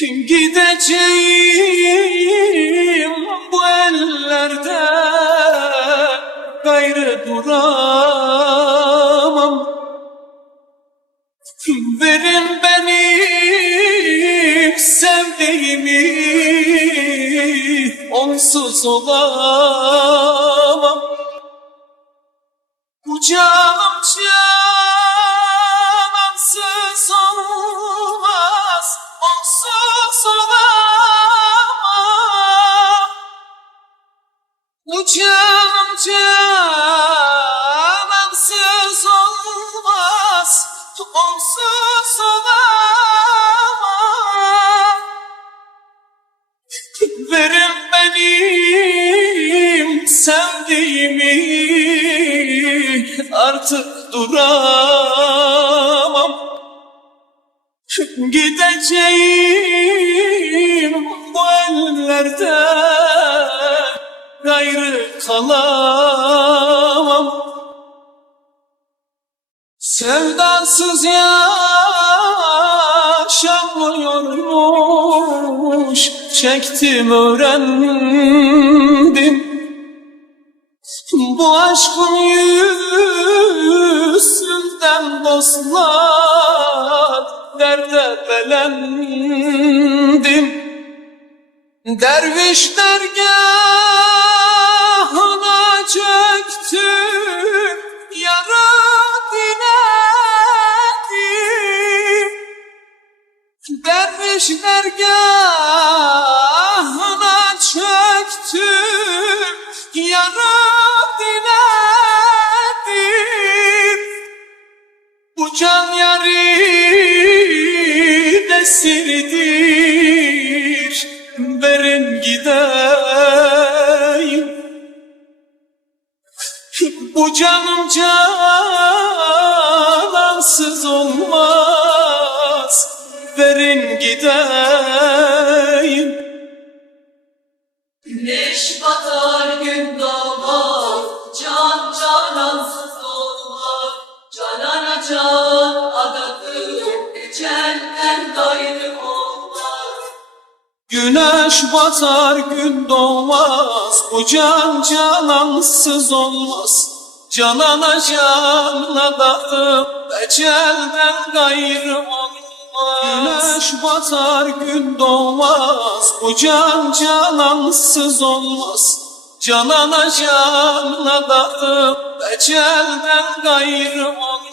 Gideceğim bu ellerde? Gayrı duramam. Verin benim sevdiğimi? Onsuz olamam. Bu canım Canım canansız olmaz onsuz olamam Verin benim sevdiğimi artık duramam. Gideceğim bu ellerde gayrı kalamam. Sevdasız yaşanmıyormuş Çektim öğrendim. Bu aşkın yüzünden dostlar Derde belendim. Derviş dergahına çöktüm Yara diledim Derviş dergahına çöktüm Yara diledim Bu can yari desiridir Bu canım canansız olmaz. Verin gideyim. Güneş Güneş batar gün doğmaz Bu can canansız olmaz. Canana canla dadım Ecelden gayrı olmaz. Güneş batar gün doğmaz Bu can canansız olmaz. Canana canla dadım Ecelden gayrı olmaz